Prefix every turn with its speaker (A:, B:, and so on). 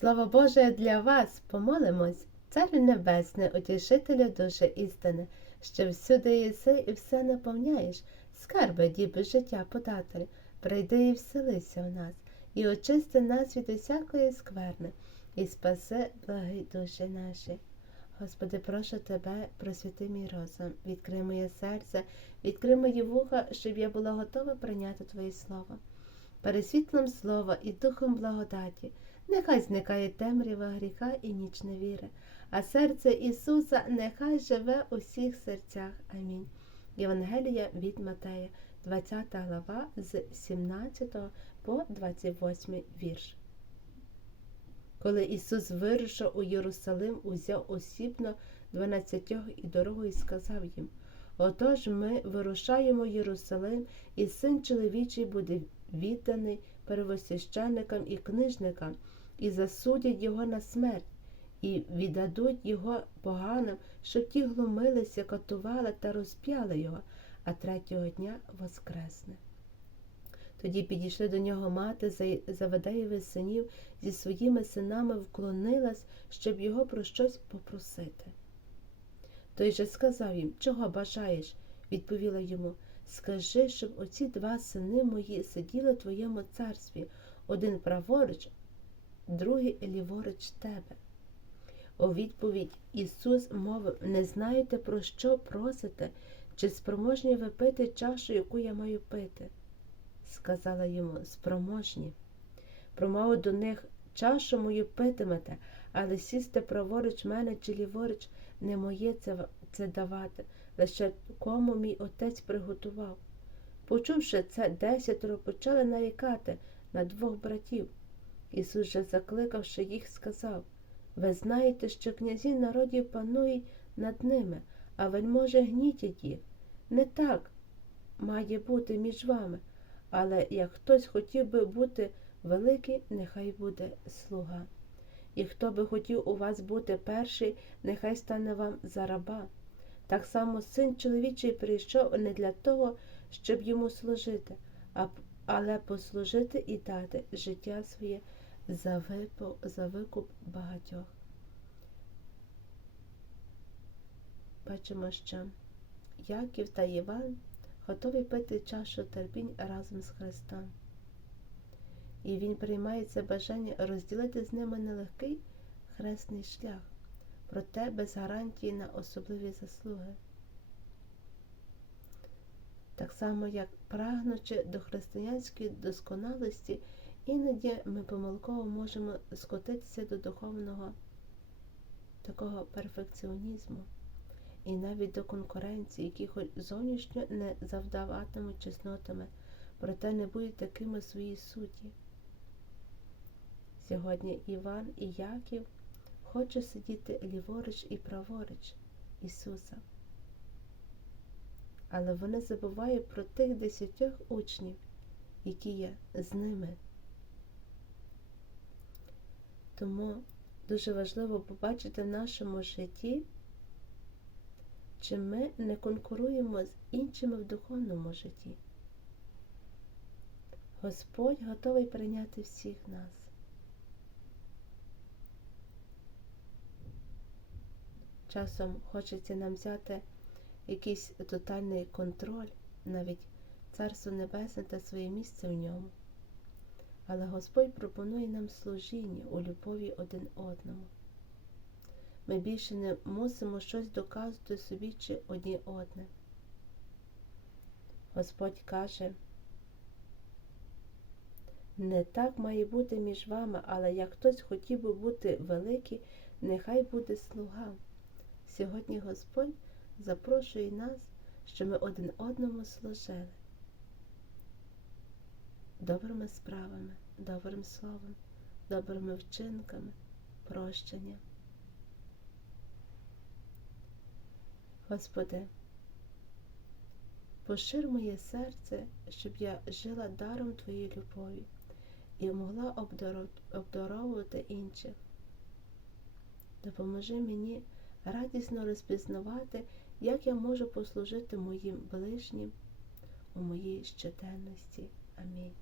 A: Слово Боже для вас помолимось, Царю Небесне, утішителю душі істини, що всюди єси і все наповняєш, скарби діби життя податель, прийди і вселися в нас, і очисти нас від усякої скверни, і спаси благі душі наші. Господи, прошу Тебе, просвіти мій розум, відкрий моє серце, відкрий мої вуха, щоб я була готова прийняти Твоє Слово. Пересвітлом слова і духом благодаті, нехай зникає темрява гріха і ніч невіри, а серце Ісуса нехай живе у всіх серцях. Амінь. Євангелія від Матея, 20 глава з 17 по 28 вірш. Коли Ісус вирушив у Єрусалим, узяв осібно дванадцятьох і дорогою сказав їм Отож ми вирушаємо Єрусалим, і син чоловічий буде відданий первосвященникам і книжникам, і засудять його на смерть, і віддадуть його поганим, щоб ті глумилися, катували та розп'яли його, а третього дня воскресне. Тоді підійшли до нього мати Заведеєвих синів зі своїми синами вклонилась, щоб його про щось попросити. Той же сказав їм, чого бажаєш? відповіла йому. Скажи, щоб оці два сини мої сиділи в твоєму царстві, один праворуч, другий ліворуч тебе. У відповідь Ісус мовив не знаєте, про що просите, чи спроможні ви пити чашу, яку я маю пити? Сказала йому спроможні. Промовив до них чашу мою питимете, але сісти праворуч мене чи ліворуч не моє це, це давати, лише кому мій отець приготував. Почувши це, десятеро почали нарікати на двох братів. Ісус же, закликавши їх, сказав Ви знаєте, що князі народів панують над ними, а вельможі гнітять їх. Не так має бути між вами, але як хтось хотів би бути великий, нехай буде слуга. І хто би хотів у вас бути перший, нехай стане вам за раба. Так само син чоловічий прийшов не для того, щоб йому служити, а, але послужити і дати життя своє за, випу, за викуп багатьох. Бачимо, що Яків та Іван готові пити чашу терпінь разом з Христом. І він приймає це бажання розділити з ними нелегкий хресний шлях, проте без гарантії на особливі заслуги. Так само, як прагнучи до християнської досконалості, іноді ми помилково можемо скотитися до духовного такого перфекціонізму і навіть до конкуренції, які хоч зовнішньо не завдаватимуть чеснотами, проте не будуть такими своїй суті. Сьогодні Іван і Яків хочуть сидіти ліворуч і праворуч Ісуса. Але вони забувають про тих десятьох учнів, які є з ними. Тому дуже важливо побачити в нашому житті, чи ми не конкуруємо з іншими в духовному житті. Господь готовий прийняти всіх нас. Часом хочеться нам взяти якийсь тотальний контроль, навіть Царство Небесне та своє місце в ньому. Але Господь пропонує нам служіння у любові один одному. Ми більше не мусимо щось доказувати собі чи одні одне. Господь каже, не так має бути між вами, але як хтось хотів би бути великий, нехай буде слуга. Сьогодні Господь запрошує нас, щоб ми один одному служили добрими справами, добрим словом, добрими вчинками, прощенням. Господи, пошир моє серце, щоб я жила даром Твоєї любові і могла обдаровувати інших. Допоможи мені радісно розпізнавати, як я можу послужити моїм ближнім у моїй щоденності. Амінь.